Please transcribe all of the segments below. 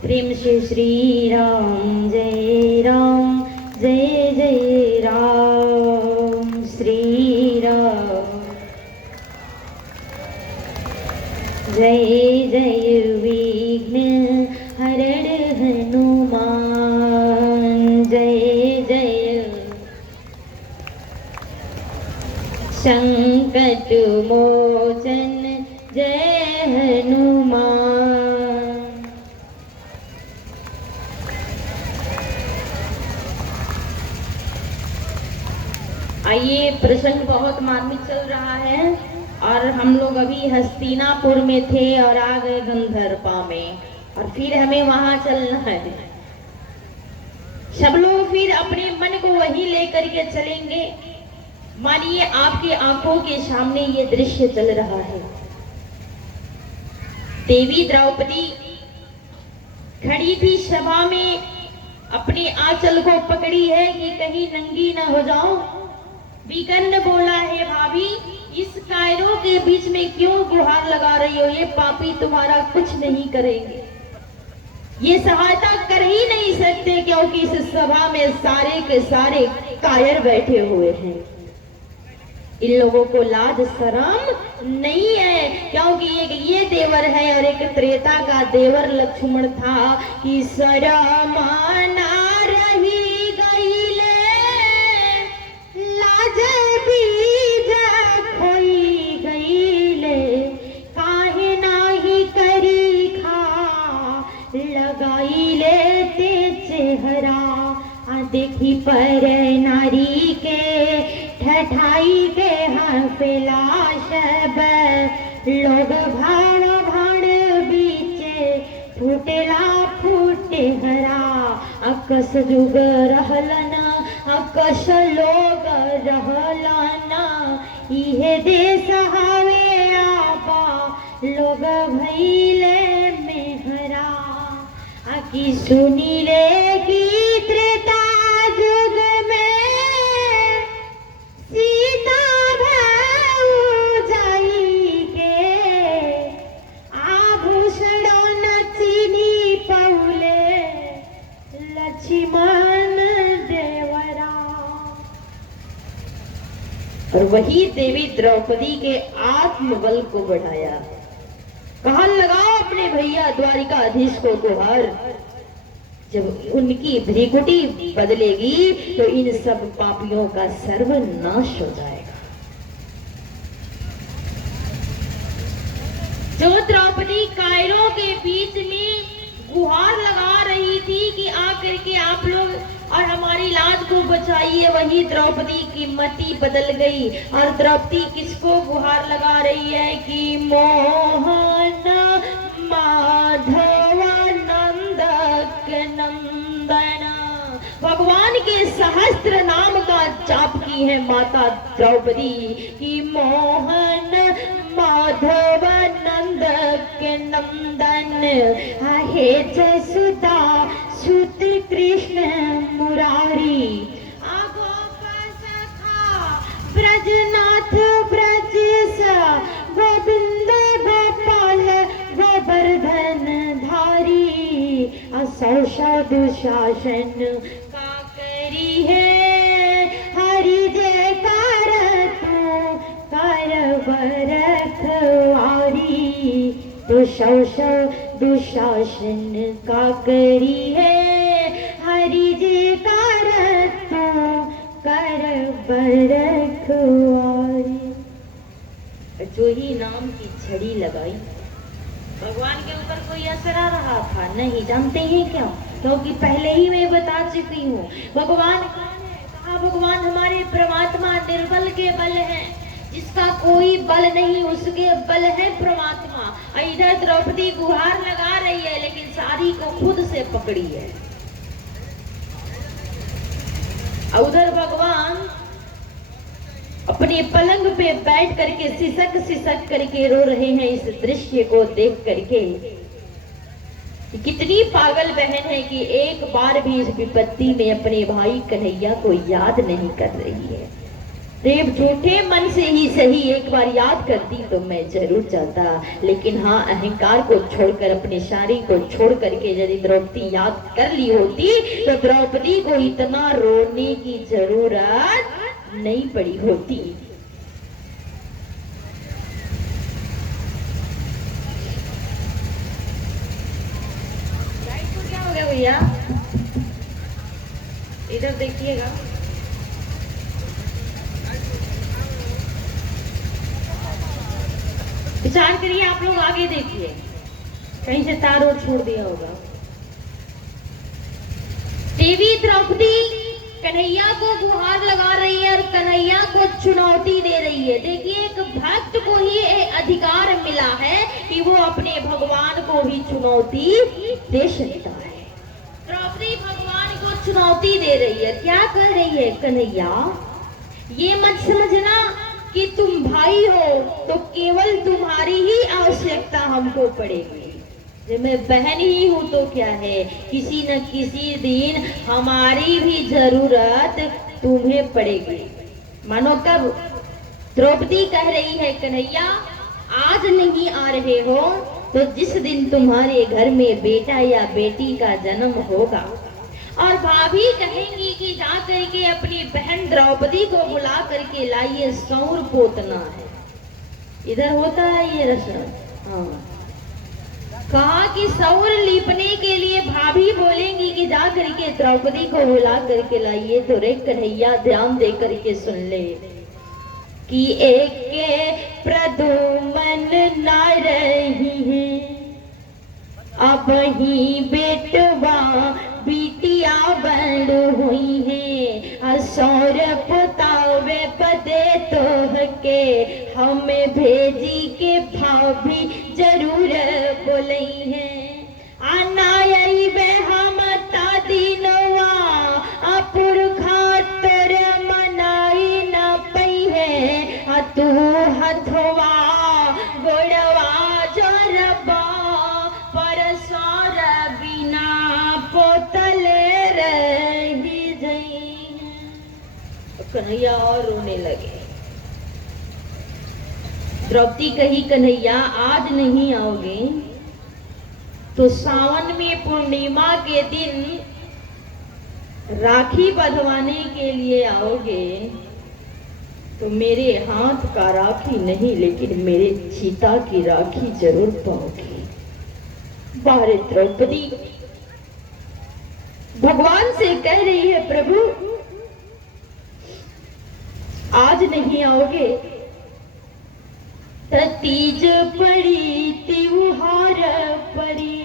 प्रेम से श्री राम जय राम जय जय राम श्री राम जय जय विघ्न हरण हनुमान जय जय संकट मोचन जय हनुमान। आइए, प्रसंग बहुत मार्मिक चल रहा है और हम लोग अभी हस्तिनापुर में थे और आ गए गंधर्पा में और फिर हमें वहां चलना है। सब लोग फिर अपने मन को वही लेकर के चलेंगे। मानिए आपकी आंखों के सामने ये दृश्य चल रहा है। देवी द्रौपदी खड़ी थी सभा में, अपने आंचल को पकड़ी है कि कहीं नंगी ना हो जाओ। विकर्ण बोला है, भाभी इस कायरों के बीच में क्यों गुहार लगा रही हो? ये पापी तुम्हारा कुछ नहीं करेंगे, ये सहायता कर ही नहीं सकते, क्योंकि इस सभा में सारे के सारे कायर बैठे हुए हैं। इन लोगों को लाज शरम नहीं है, क्योंकि एक ये देवर है और एक त्रेता का देवर लक्ष्मण था कि शरम ना रही देखी पर नारी के ठठाई के हंसला सब लोग भाड़ भाड़ बीचे फूटेला फूटे हरा। अकस जुग रहलना अकस लोग रहलना इहे देश हवे आपा लोग भइले में हरा। आकी सुनीले की त्रेता जुग में सीता भाऊ जाई के आभूषणों न चीनी पौले लक्ष्मण देवरा। और वही देवी द्रौपदी के आत्मबल को बढ़ाया। कहा लगाओ अपने भैया द्वारिकाधीश को गुहार। जब उनकी भ्रिकुटी बदलेगी तो इन सब पापियों का सर्वनाश हो जाएगा। जो द्रौपदी कायरों के बीच में गुहार लगा रही थी कि आकर के आप लोग और हमारी लाज को बचाइए, वही द्रौपदी की मति बदल गई और द्रौपदी किसको गुहार लगा रही है कि मोहन माधव नंदक नंदन। भगवान के सहस्त्र नाम का जाप की है माता द्रौपदी कि मोहन माधव नंदक नंदन हे जसुदा सुत कृष्ण मुरारी। आगो का सखा ब्रजनाथ ब्रज गोविंद गोपाल गोवर्धन धारी। असौ दुशासन का करी है हरि जयकार तू कर बरखवारी। दुशासन का करी है हरि जयकार तू कर बरखवारी। जो ही नाम की छड़ी लगाई, भगवान के ऊपर कोई असर आ रहा था? नहीं। जानते हैं क्यों? क्योंकि पहले ही मैं बता चुकी हूँ भगवान कौन है। कहा भगवान हमारे परमात्मा निर्बल के बल है, जिसका कोई बल नहीं उसके बल है परमात्मा। इधर द्रौपदी गुहार लगा रही है लेकिन साड़ी को खुद से पकड़ी है। उधर भगवान अपने पलंग पे बैठ करके सिसक करके रो रहे हैं। इस दृश्य को देख करके कितनी पागल बहन है कि एक बार भी इस विपत्ति में अपने भाई कन्हैया को याद नहीं कर रही है। देव झूठे मन से ही सही एक बार याद करती तो मैं जरूर जाता, लेकिन हाँ अहंकार को छोड़कर अपने शरीर को छोड़ करके यदि द्रौपदी याद कर ली होती तो द्रौपदी को इतना रोने की जरूरत नहीं पड़ी होती। क्या हो गया भैया, इधर देखिएगा। विचार करिए, आप लोग आगे देखिए, कहीं से तार और छोड़ दिया होगा। देवी द्रौपदी कन्हैया को गुहार लगा रही है और कन्हैया को चुनौती दे रही है। देखिए, एक भक्त को ही अधिकार मिला है कि वो अपने भगवान को भी चुनौती दे सकता है। द्रौपदी भगवान को चुनौती दे रही है। क्या कर रही है? कन्हैया, ये मत समझना कि तुम भाई हो तो केवल तुम्हारी ही आवश्यकता हमको पड़ेगी। जब मैं बहन ही हूं तो क्या है, किसी न किसी दिन हमारी भी जरूरत तुम्हें पड़ेगी। मानो कब? द्रौपदी कह रही है, कन्हैया आज नहीं आ रहे हो तो जिस दिन तुम्हारे घर में बेटा या बेटी का जन्म होगा और भाभी कहेंगी कि जा करके अपनी बहन द्रौपदी को बुला करके लाइए, सौर पोतना है। इधर होता है ये रस्म। हाँ, कहा कि सौर लीपने के लिए भाभी बोलेंगी कि जा करके द्रौपदी को बुला करके लाइए। तो रे कन्हैया ध्यान दे करके सुन ले कि एक के प्रदुमन ना रही है, अब ही बेटवा बिटिया बड़ हुई है। सौर पुतावे पदे तो के हमें भेजी के भाभी जरूर बोलई है। आना यही बे हम दिनवा पुरखा तोर मनाई न पई है। तू हथवा गोड़वा जोरबा पर सौर बिना पोतले रही जई। कन्हैया और रोने लगे। द्रौपदी कही, कन्हैया आज नहीं आओगे तो सावन में पूर्णिमा के दिन राखी बंधवाने के लिए आओगे तो मेरे हाथ का राखी नहीं लेकिन मेरे सीता की राखी जरूर पाओगे। बारे द्रौपदी भगवान से कह रही है, प्रभु आज नहीं आओगे तीज पड़ी त्योहार पड़ी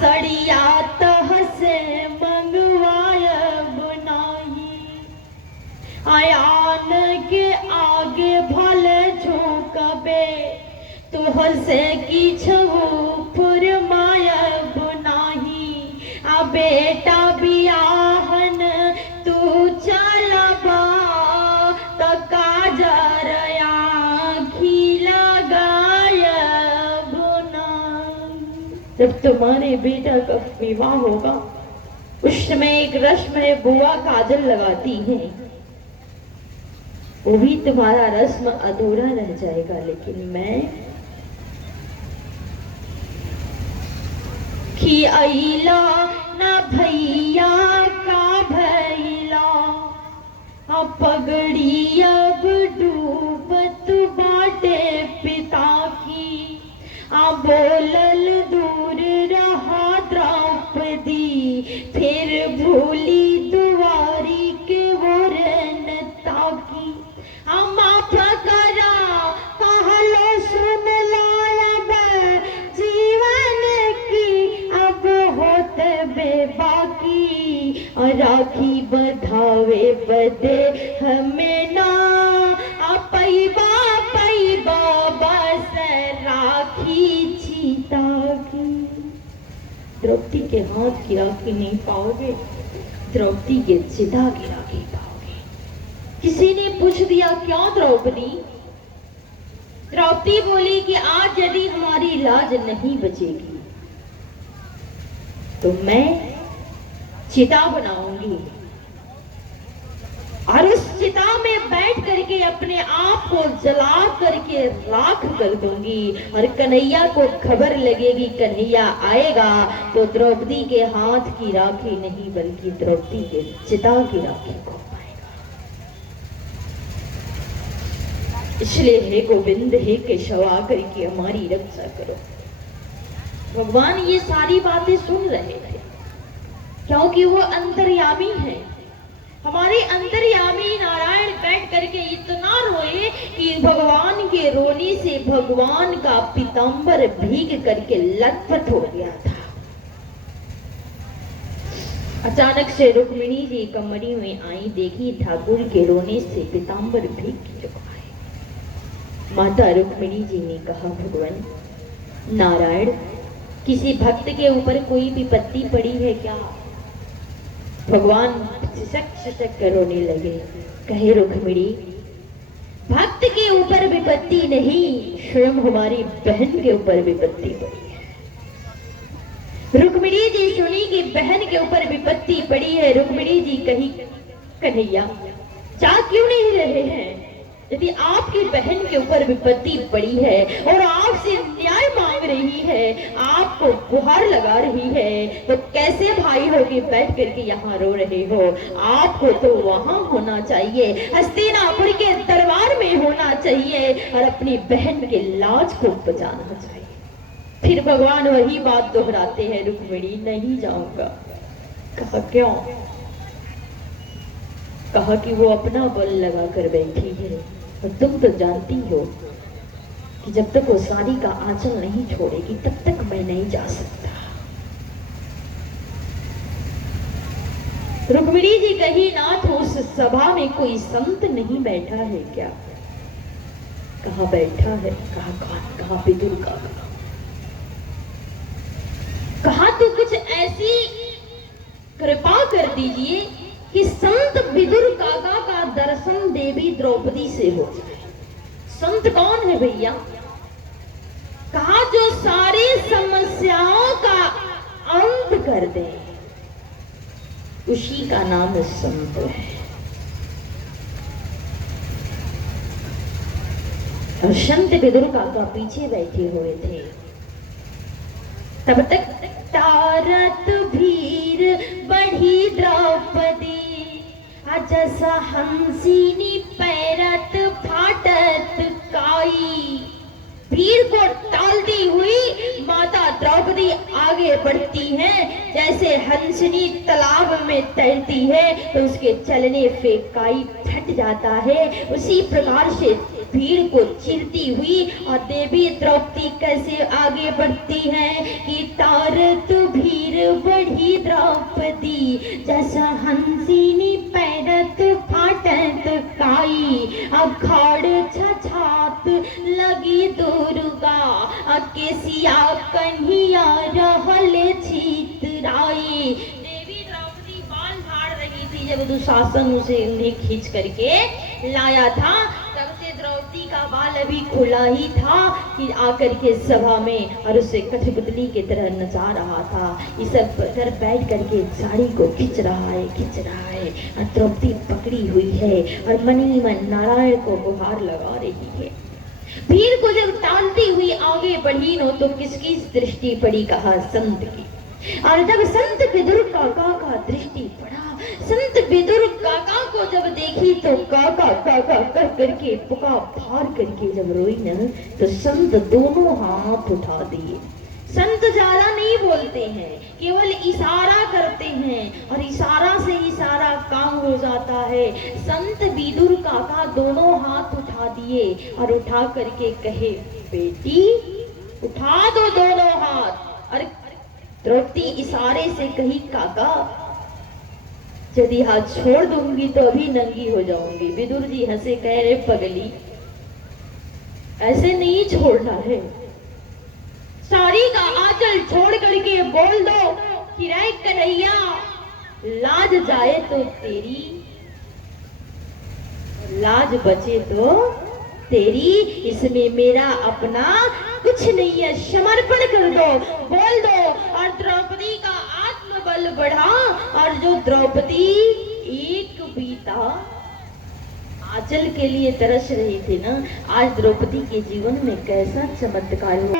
सड़िया तह से मंगवाया बनाई। आयान के आगे भले झोंकबे तुह से की छवु फुरमाया बनाही। बेटा बियाहन तू चलबा तो काजरया खिला गाया बुना। जब तुम्हारे बेटा का विवाह होगा उस समय एक रस्म है, बुआ काजल लगाती है, वो भी तुम्हारा रस्म अधूरा रह जाएगा। लेकिन मैं कि अइला न भैया का भैला पगड़ी अब डूबत बाटे पिता की। बोलल दूर रहा द्रौपदी फिर भूली दुआरी के वो रनता की। माफ करा कहलो सुन लायब जीवन की अब होत बेबाकी। राखी बधावे बदे हमें ना पैबा पैबा बस राखी चीता की। द्रौपदी के हाथ की राखी नहीं पाओगे, द्रौपदी के चिता की राखी पाओगे। किसी ने पूछ दिया क्यों द्रौपदी? द्रौपदी बोली कि आज यदि हमारी लाज नहीं बचेगी तो मैं चिता बनाऊंगी और उस चिता में बैठ करके अपने आप को जला करके राख कर दूंगी। और कन्हैया को खबर लगेगी कन्हैया आएगा तो द्रौपदी के हाथ की राखी नहीं बल्कि द्रौपदी के चिता की राखी को पाएगा। इसलिए हे गोविंद हे केशव आकर के हमारी रक्षा करो। भगवान ये सारी बातें सुन रहे थे क्योंकि वो अंतर्यामी है। हमारे अंतर्यामी नारायण बैठ करके इतना रोए कि भगवान के रोने से भगवान का पीतांबर भीग करके लथपथ हो गया था। अचानक से रुक्मिणी जी कमरी में आई, देखी ठाकुर के रोने से पीतांबर भीग चुका है। माता रुक्मिणी जी ने कहा, भगवान नारायण किसी भक्त के ऊपर कोई विपत्ति पड़ी है क्या? भगवान सिसक कर रोने लगे। कहे रुक्मिणी भक्त के ऊपर विपत्ति नहीं, स्वयं हमारी बहन के ऊपर विपत्ति पड़ी है। रुक्मिणी जी सुनी कि बहन के ऊपर विपत्ति पड़ी है। रुक्मिणी जी कही, कन्हैया जा क्यों नहीं रहे हैं? यदि आपकी बहन के ऊपर विपत्ति पड़ी है और आपसे न्याय मांग रही है, आपको गुहार लगा रही है, तो कैसे भाई होके बैठ करके यहाँ रो रहे हो? आपको तो वहां होना चाहिए, हस्तिनापुर के दरबार में होना चाहिए और अपनी बहन के लाज को बचाना चाहिए। फिर भगवान वही बात दोहराते हैं, रुक्मिणी नहीं जाऊंगा। कहा क्यों? कहा कि वो अपना बल लगा कर बैठी है और तुम तो जानती हो कि जब तक वो साड़ी का आंचल नहीं छोड़ेगी तब तक मैं नहीं जा सकता। रुक्मिणी जी कही, नाथ उस सभा में कोई संत नहीं बैठा है क्या? कहा बैठा है। कहा विदुर काका। कहा तो कुछ ऐसी कृपा कर दीजिए कि संत विदुर काका का दर्शन देवी द्रौपदी से हो जाए। संत कौन है भैया? कहा जो सारी समस्याओं का अंत कर दे, उसी का नाम संत है। और संत विदुर काका पीछे बैठे हुए थे। तब तक तारत भीर बढ़ी द्रौपदी, जसा हंसिनी पैरत फाटत काई। भीड़ को टालती हुई माता द्रौपदी आगे बढ़ती हैं। जैसे हंसनी तालाब में तैरती है तो उसके चलने से काई फट जाता है, उसी प्रकार से भीड़ को चीरती हुई और देवी द्रौपदी कैसे आगे बढ़ती है कि तारत भीड़ बढ़ी द्रौपदी, जैसा हंसिनी पैरत फाटत काई। अखाड़ छछात लगी दुर्गा, केसिया कन्हिया रहल छितराई। देवी द्रौपदी बाल झाड़ रही थी जब दुशासन उसे उन्हें खींच करके लाया था। तब से द्रौपदी का बाल अभी खुला ही था कि आकर के सभा में और उसे कठपुतली की तरह नचा रहा था। इस पर बैठ करके साड़ी को खींच रहा है और द्रौपदी पकड़ी हुई है और मनी मन नारायण को गुहार लगा रही है। भीड़ को जब टालती हुई आगे बढ़ी नो तो किसकी दृष्टि पड़ी? कहा संत की। और जब संत विदुर काका का दृष्टि पड़ा, संत विदुर काका को जब देखी तो काका काका कर करके पुकार फाड़ करके जब रोई न तो संत दोनों हाथ उठा दिए। संत ज्यादा नहीं बोलते हैं, केवल इशारा करते हैं और इशारा से ही सारा काम हो जाता है। संत विदुर काका दोनों हाथ उठा दिए और उठा करके कहे, बेटी उठा दो दोनों हाथ। और द्रौपदी इशारे से कही, काका यदि हाथ छोड़ दूंगी तो अभी नंगी हो जाऊंगी। विदुर जी हंसे, कह रहे, पगली ऐसे नहीं छोड़ना है, साड़ी का आंचल छोड़ करके बोल दो कि रे कन्हैया लाज जाए तो तेरी, लाज बचे तो तेरी, इसमें मेरा अपना कुछ नहीं है, समर्पण कर दो, बोल दो। और द्रौपदी का आत्मबल बढ़ा और जो द्रौपदी एक बीता आंचल के लिए तरस रही थी ना, आज द्रौपदी के जीवन में कैसा चमत्कार हुआ।